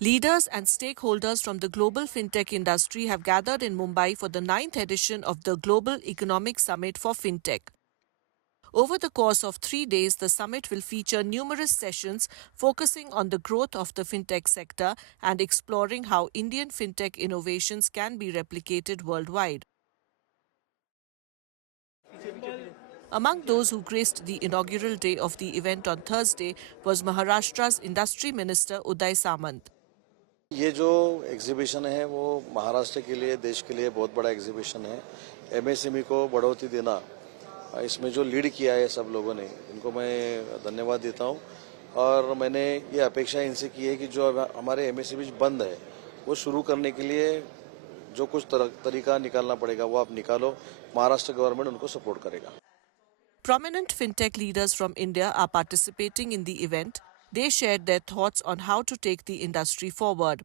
Leaders and stakeholders from the global fintech industry have gathered in Mumbai for the 9th edition of the Global Economic Summit for Fintech. Over the course of 3 days, the summit will feature numerous sessions focusing on the growth of the fintech sector and exploring how Indian fintech innovations can be replicated worldwide. Among those who graced the inaugural day of the event on Thursday was Maharashtra's Industry Minister Uday Samant. ये जो exhibition है वो महाराष्ट्र के लिए, देश के लिए बहुत बड़ा एग्जीबिशन है। एमएसएमई को बढ़ोतरी देना, इसमें जो लीड किया है सब लोगों ने, इनको मैं धन्यवाद देता हूँ। और मैंने ये अपेक्षा इनसे की है कि जो हमारे एमएसएमई बंद है वो शुरू करने के लिए जो कुछ तरीका निकालना पड़ेगा वो आप निकालो। महाराष्ट्र गवर्नमेंट उनको सपोर्ट करेगा। Prominent fintech leaders from India are participating in the event. They shared their thoughts on how to take the industry forward.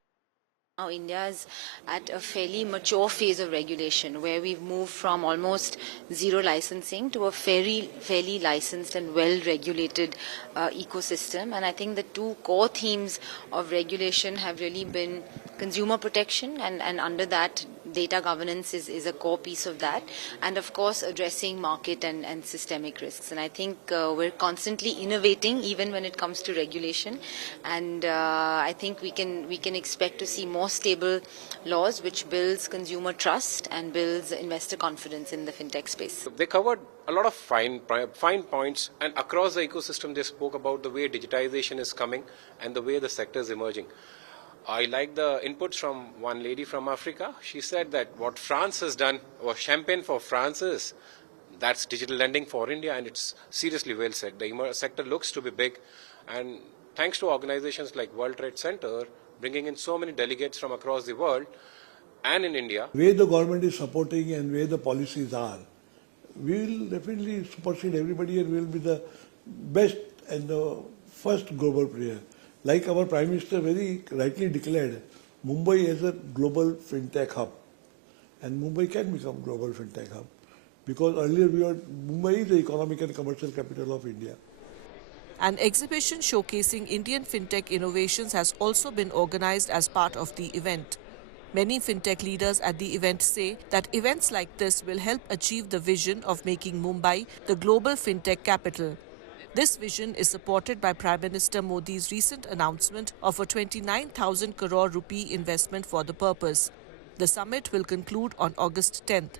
Now India is at a fairly mature phase of regulation where we've moved from almost zero licensing to a fairly licensed and well-regulated ecosystem. And I think the two core themes of regulation have really been consumer protection and under that data governance is a core piece of that, and of course addressing market and systemic risks. And I think we're constantly innovating even when it comes to regulation, and I think we can expect to see more stable laws which builds consumer trust and builds investor confidence in the fintech space. They covered a lot of fine points, and across the ecosystem they spoke about the way digitization is coming and the way the sector is emerging. I like the inputs from one lady from Africa. She said that what France has done, or Champagne for France is, that's digital lending for India, and it's seriously well said. The sector looks to be big, and thanks to organizations like World Trade Center, bringing in so many delegates from across the world and in India. Where the government is supporting and where the policies are, we will definitely supersede everybody and we will be the best and the first global player. Like our Prime Minister very rightly declared, Mumbai is a global fintech hub, and Mumbai can become global fintech hub because earlier Mumbai is the economic and commercial capital of India. An exhibition showcasing Indian fintech innovations has also been organized as part of the event. Many fintech leaders at the event say that events like this will help achieve the vision of making Mumbai the global fintech capital. This vision is supported by Prime Minister Modi's recent announcement of a 29,000 crore rupee investment for the purpose. The summit will conclude on August 10th.